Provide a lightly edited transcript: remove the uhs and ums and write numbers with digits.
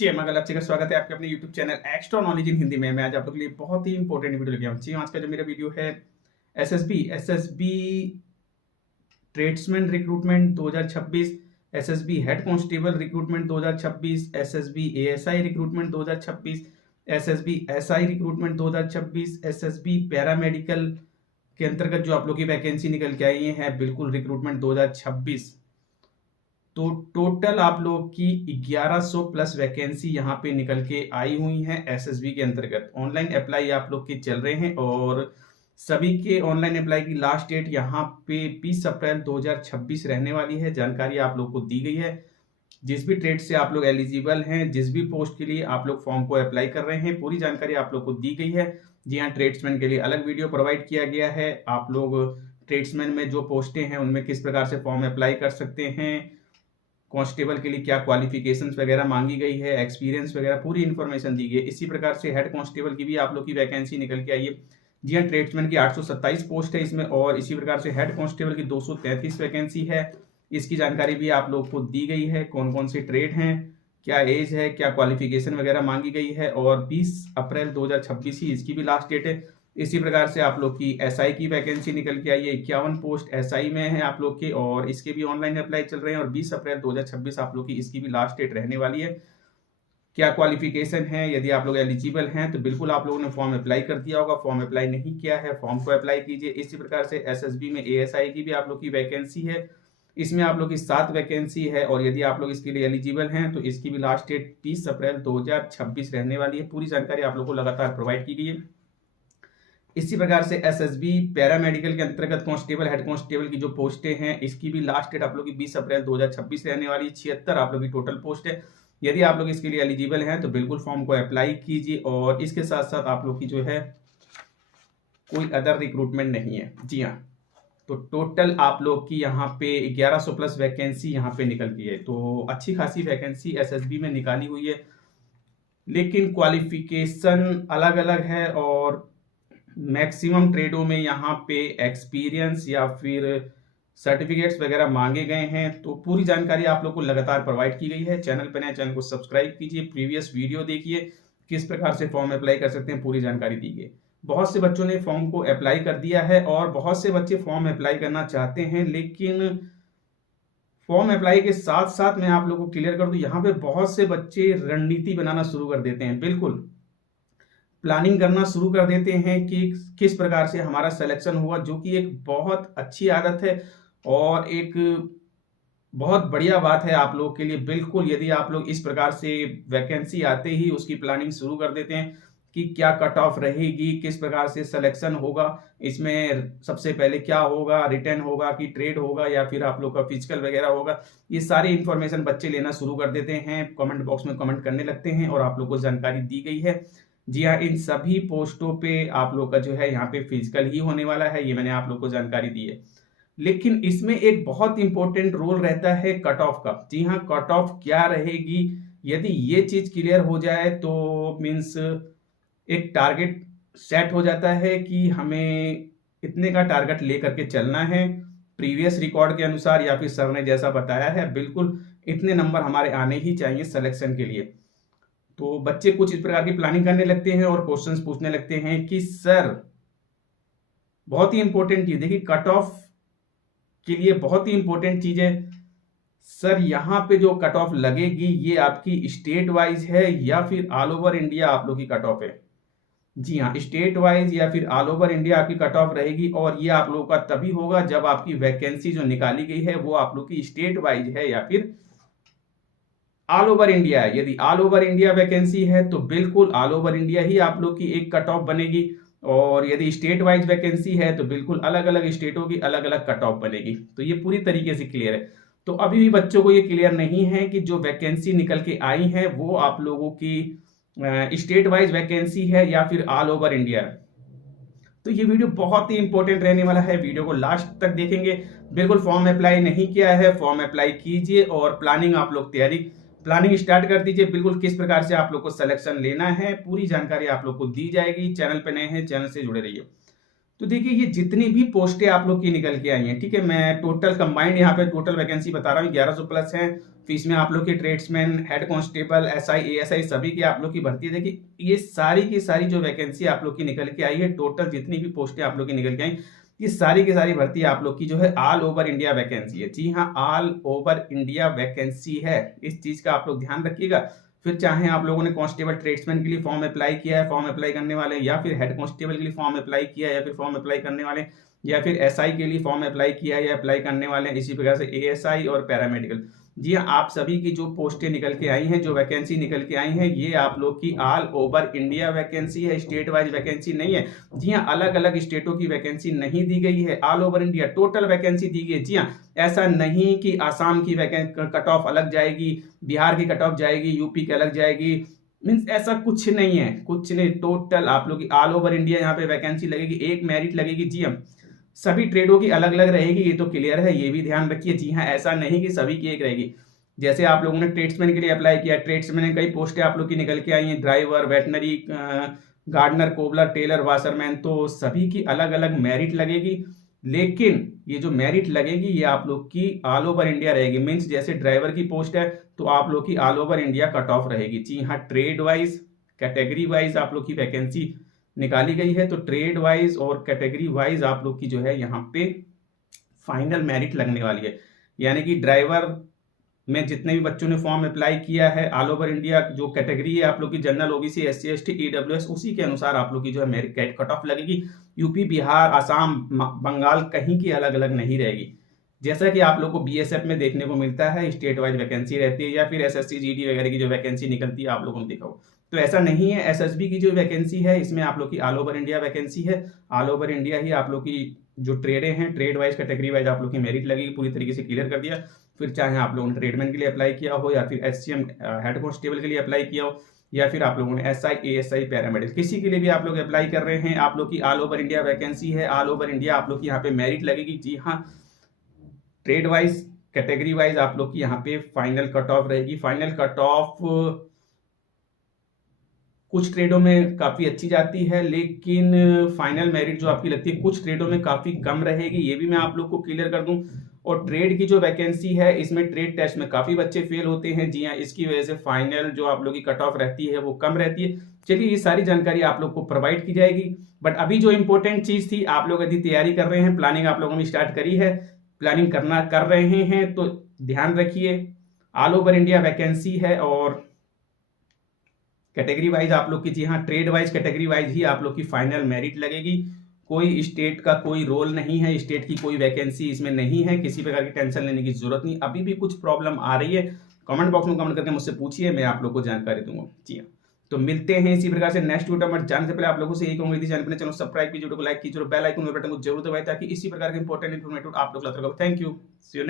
जी, मैं गलत का स्वागत है आपके अपने YouTube channel extra knowledge in Hindi में। मैं आज आप लोगों के लिए बहुत ही इंपॉर्टेंट वीडियो लेके आया हूँ। जी, आज का जो मेरा वीडियो है SSB tradesman recruitment 2026, SSB head constable recruitment 2026, SSB ASI recruitment 2026, SSB SI recruitment 2026, SSB paramedical के अंतर्गत जो आप लोग की वैकेंसी निकल के आई है बिल्कुल रिक्रूटमेंट 2026। तो टोटल आप लोग की 1100 प्लस वैकेंसी यहाँ पे निकल के आई हुई हैं एसएसबी के अंतर्गत। ऑनलाइन अप्लाई आप लोग के चल रहे हैं और सभी के ऑनलाइन अप्लाई की लास्ट डेट यहाँ पे 20 अप्रैल 2026 रहने वाली है। जानकारी आप लोग को दी गई है। जिस भी ट्रेड से आप लोग एलिजिबल हैं, जिस भी पोस्ट के लिए आप लोग फॉर्म को अप्लाई कर रहे हैं, पूरी जानकारी आप लोग को दी गई है। जी हाँ, ट्रेड्समैन के लिए अलग वीडियो प्रोवाइड किया गया है। आप लोग ट्रेड्समैन में जो पोस्टें हैं उनमें किस प्रकार से फॉर्म अप्लाई कर सकते हैं, कांस्टेबल के लिए क्या क्वालिफिकेशंस वगैरह मांगी गई है, एक्सपीरियंस वगैरह पूरी इन्फॉर्मेशन दी गई है। इसी प्रकार से हेड कांस्टेबल की भी आप लोग की वैकेंसी निकल के आई है। जी हाँ, ट्रेड्समैन की 827 पोस्ट है इसमें और इसी प्रकार से हेड कांस्टेबल की 233 वैकेंसी है। इसकी जानकारी भी आप लोग को दी गई है, कौन कौन से ट्रेड हैं, क्या एज है, क्या क्वालिफिकेशन वगैरह मांगी गई है और 20 अप्रैल 2026 ही इसकी भी लास्ट डेट है। इसी प्रकार से आप लोग की एसआई की वैकेंसी निकल के आई है। 51 पोस्ट एसआई में है आप लोग के और इसके भी ऑनलाइन अप्लाई चल रहे हैं और 20 अप्रैल 2026 आप लोग की इसकी भी लास्ट डेट रहने वाली है। क्या क्वालिफिकेशन है, यदि आप लोग एलिजिबल हैं तो बिल्कुल आप लोगों ने फॉर्म अप्लाई कर दिया होगा। फॉर्म अप्लाई नहीं किया है, फॉर्म को अप्लाई कीजिए। इसी प्रकार से एसएसबी में एएसआई की भी आप लोग की वैकेंसी है। इसमें आप लोग की 7 वैकेंसी है और यदि आप लोग इसके लिए एलिजिबल हैं तो इसकी भी लास्ट डेट 30 अप्रैल 2026 रहने वाली है। पूरी जानकारी आप लोग को लगातार प्रोवाइड की गई है। इसी प्रकार से एसएसबी पैरामेडिकल के अंतर्गत कांस्टेबल हेड कांस्टेबल की जो पोस्टें हैं इसकी भी लास्ट डेट आप लोग की 20 अप्रैल 2026 रहने वाली है। 76 आप लोग की टोटल पोस्ट है। यदि आप लोग इसके लिए एलिजिबल हैं तो बिल्कुल फॉर्म को अप्लाई कीजिए और इसके साथ साथ आप लोग की जो है कोई अदर रिक्रूटमेंट नहीं है। जी हाँ, तो टोटल आप लोग की यहाँ पे 1100 प्लस वैकेंसी यहाँ पे निकल गई है। तो अच्छी खासी वैकेंसी एसएसबी में निकाली हुई है, लेकिन क्वालिफिकेशन अलग अलग है और मैक्सिमम ट्रेडों में यहाँ पे एक्सपीरियंस या फिर सर्टिफिकेट्स वगैरह मांगे गए हैं। तो पूरी जानकारी आप लोग को लगातार प्रोवाइड की गई है। चैनल पर नए, चैनल को सब्सक्राइब कीजिए, प्रीवियस वीडियो देखिए, किस प्रकार से फॉर्म अप्लाई कर सकते हैं, पूरी जानकारी दी गई। बहुत से बच्चों ने फॉर्म को अप्लाई कर दिया है और बहुत से बच्चे फॉर्म अप्लाई करना चाहते हैं, लेकिन फॉर्म अप्लाई के साथ साथ मैं आप लोगों को क्लियर कर दूं, यहाँ पे बहुत से बच्चे रणनीति बनाना शुरू कर देते हैं। बिल्कुल प्लानिंग करना शुरू कर देते हैं कि किस प्रकार से हमारा सिलेक्शन हुआ, जो कि एक बहुत अच्छी आदत है और एक बहुत बढ़िया बात है आप लोग के लिए। बिल्कुल यदि आप लोग इस प्रकार से वैकेंसी आते ही उसकी प्लानिंग शुरू कर देते हैं कि क्या कट ऑफ रहेगी, किस प्रकार से सिलेक्शन होगा, इसमें सबसे पहले क्या होगा, रिटर्न होगा कि ट्रेड होगा या फिर आप लोग का फिजिकल वगैरह होगा, ये सारी इंफॉर्मेशन बच्चे लेना शुरू कर देते हैं। कमेंट बॉक्स में कमेंट करने लगते हैं और आप लोग को जानकारी दी गई है। जी हाँ, इन सभी पोस्टों पे आप लोग का जो है यहाँ पे फिजिकल ही होने वाला है, ये मैंने आप लोग को जानकारी दी है। लेकिन इसमें एक बहुत इंपॉर्टेंट रोल रहता है कट ऑफ का। जी हाँ, कट ऑफ क्या रहेगी, यदि ये चीज क्लियर हो जाए तो मीन्स एक टारगेट सेट हो जाता है कि हमें इतने का टारगेट लेकर के चलना है प्रीवियस रिकॉर्ड के अनुसार, या फिर सर ने जैसा बताया है बिल्कुल इतने नंबर हमारे आने ही चाहिए सिलेक्शन के लिए। तो बच्चे कुछ इस प्रकार की प्लानिंग करने लगते हैं और क्वेश्चंस पूछने लगते हैं कि सर, बहुत ही इंपॉर्टेंट चीज देखिए, कट ऑफ के लिए बहुत ही इंपॉर्टेंट चीज है सर, यहाँ पे जो कट ऑफ लगेगी ये आपकी स्टेट वाइज है या फिर ऑल ओवर इंडिया आप लोग की कट ऑफ है। जी हाँ, स्टेट वाइज या फिर ऑल ओवर इंडिया आपकी कट ऑफ रहेगी और ये आप लोगों का तभी होगा जब आपकी वैकेंसी जो निकाली गई है वो आप लोग की स्टेट वाइज है या फिर ऑल ओवर इंडिया है। यदि ऑल ओवर इंडिया वैकेंसी है तो बिल्कुल ऑल ओवर इंडिया ही आप लोग की एक कट ऑफ बनेगी और यदि स्टेट वाइज वैकेंसी है तो बिल्कुल अलग अलग स्टेटों की अलग अलग कट ऑफ बनेगी। तो ये पूरी तरीके से क्लियर है। तो अभी भी बच्चों को ये क्लियर नहीं है कि जो वैकेंसी निकल के आई है वो आप लोगों की स्टेट वाइज वैकेंसी है या फिर ऑल ओवर इंडिया है। तो ये वीडियो बहुत ही इंपॉर्टेंट रहने वाला है, वीडियो को लास्ट तक देखेंगे। बिल्कुल फॉर्म अप्लाई नहीं किया है, फॉर्म अप्लाई कीजिए और प्लानिंग आप लोग प्लानिंग स्टार्ट कर दीजिए। बिल्कुल किस प्रकार से आप लोग को सिलेक्शन लेना है पूरी जानकारी आप लोग को दी जाएगी। चैनल पे नए हैं, चैनल से जुड़े रहिए। तो देखिए ये जितनी भी पोस्टें आप लोग की निकल के आई हैं, ठीक है, मैं टोटल कंबाइंड यहाँ पे टोटल वैकेंसी बता रहा हूँ 1100 प्लस हैं। तो इसमें आप लोग के tradesman, head constable, SI, ASI सभी की आप लोग की भर्ती है। देखिए ये सारी की सारी जो वैकेंसी आप लोग की निकल के आई है, टोटल जितनी भी पोस्टें आप लोग की निकल के आई, ये सारी की सारी भर्ती आप लोग की जो है ऑल ओवर इंडिया वैकेंसी है। जी हाँ, ऑल ओवर इंडिया वैकेंसी है, इस चीज का आप लोग ध्यान रखिएगा। फिर चाहे आप लोगों ने कांस्टेबल ट्रेड्समैन के लिए फॉर्म अप्लाई किया है, फॉर्म अप्लाई करने वाले, या फिर हेड कांस्टेबल के लिए फॉर्म अप्लाई किया है, या फिर फॉर्म अप्लाई करने वाले, या फिर एसआई के लिए फॉर्म अप्लाई किया है या अप्लाई करने वाले हैं, इसी प्रकार से एएसआई और पैरामेडिकल। जी हाँ, आप सभी की जो पोस्टें निकल के आई हैं, जो वैकेंसी निकल के आई हैं, ये आप लोग की ऑल ओवर इंडिया वैकेंसी है, स्टेट वाइज वैकेंसी नहीं है। जी हाँ, अलग अलग स्टेटों की वैकेंसी नहीं दी गई है, all over India total vacancy दी गई है। जी हाँ, ऐसा नहीं कि आसाम की कट ऑफ अलग जाएगी, बिहार की कट ऑफ जाएगी, यूपी की अलग जाएगी, मीन्स ऐसा कुछ नहीं है, कुछ नहीं, टोटल आप लोग की ऑल ओवर इंडिया यहाँ पे वैकेंसी लगेगी, एक मेरिट लगेगी। जी हाँ, सभी ट्रेडों की अलग अलग रहेगी, ये तो क्लियर है, ये भी ध्यान रखिए। जी हाँ, ऐसा नहीं कि सभी की एक रहेगी। जैसे आप लोगों ने ट्रेड्समैन के लिए अप्लाई किया, ट्रेड्समैन में कई पोस्टें आप लोग की निकल के आई हैं, driver, veterinary, gardener, cobbler, tailor, washerman, तो सभी की अलग अलग मेरिट लगेगी। लेकिन ये जो मेरिट लगेगी ये आप लोग की ऑल ओवर इंडिया रहेगी। मीन्स जैसे ड्राइवर की पोस्ट है तो आप लोग की all over India cut off रहेगी। जी हाँ, ट्रेड वाइज, कैटेगरी वाइज आप लोग की वैकेंसी निकाली गई है, तो ट्रेड वाइज और कैटेगरी वाइज आप लोग की जो है यहाँ पे फाइनल मेरिट लगने वाली है। यानी कि ड्राइवर में जितने भी बच्चों ने फॉर्म अप्लाई किया है, ऑल ओवर इंडिया जो कैटेगरी है आप लोग की, general, OBC, SC, ST, EWS, उसी के अनुसार आप लोग की जो है मेरिट कट ऑफ लगेगी। यूपी, बिहार, असम, बंगाल कहीं की अलग अलग नहीं रहेगी। जैसा कि आप लोग को बीएसएफ में देखने को मिलता है, स्टेट वाइज वैकेंसी रहती है, या फिर एसएससी, जीडी वगैरह की जो वैकेंसी निकलती है आप लोगों ने देखा हो, तो ऐसा नहीं है। एसएसबी की जो वैकेंसी है इसमें आप लोग की ऑल ओवर इंडिया वैकेंसी है, ऑल ओवर इंडिया ही आप लोग की जो ट्रेडें हैं, ट्रेड वाइज, कैटेगरी वाइज आप लोग की मेरिट लगेगी, पूरी तरीके से क्लियर कर दिया। फिर चाहे आप लोगों ने ट्रेडमैन के लिए अप्लाई किया हो, या फिर एचसीएम हेड कांस्टेबल के लिए अप्लाई किया हो, या फिर आप लोगों ने एसआई, एएसआई, पैरामेडिकल, किसी के लिए भी आप लोग अप्लाई कर रहे हैं, आप लोग की ऑल ओवर इंडिया वैकेंसी है, ऑल ओवर इंडिया आप लोग की यहाँ पे मेरिट लगेगी। जी हाँ, ट्रेड वाइज, कैटेगरी वाइज आप लोग की यहाँ पे फाइनल कट ऑफ रहेगी। फाइनल कट ऑफ कुछ ट्रेडों में काफी अच्छी जाती है, लेकिन फाइनल मेरिट जो आपकी लगती है कुछ ट्रेडों में काफी कम रहेगी, ये भी मैं आप लोग को क्लियर कर दूं। और ट्रेड की जो वैकेंसी है इसमें ट्रेड टेस्ट में काफी बच्चे फेल होते हैं। जी हाँ, इसकी वजह से फाइनल जो आप लोग की कट ऑफ रहती है वो कम रहती है। चलिए, ये सारी जानकारी आप लोग को प्रोवाइड की जाएगी। बट अभी जो इंपॉर्टेंट चीज थी, आप लोग यदि तैयारी कर रहे हैं, प्लानिंग आप लोगों ने स्टार्ट करी है, प्लानिंग कर रहे हैं, तो ध्यान रखिए ऑल ओवर इंडिया वैकेंसी है, और कैटेगरी वाइज आप लोग की, जी हाँ, ट्रेड वाइज, कैटेगरी वाइज ही आप लोग की फाइनल मेरिट लगेगी। कोई स्टेट का कोई रोल नहीं है, स्टेट की कोई वैकेंसी इसमें नहीं है, किसी प्रकार की टेंशन लेने की जरूरत नहीं। अभी भी कुछ प्रॉब्लम आ रही है, कमेंट बॉक्स में कमेंट करके मुझसे पूछिए, मैं आप लोग को जानकारी दूंगा। जी हाँ, तो मिलते हैं इसी प्रकार से नेक्स्ट वीडियो में। जाने से पहले आप लोगों से यही कहूंगा, यदि चैनल सब्सक्राइब कीजिए, वीडियो को लाइक कीजिए और बेल आइकन बटन को जरूर दबाएं, ताकि इसी प्रकार के इंपॉर्टेंट इन्फॉर्मेटिव आप लोग thank you, see you next.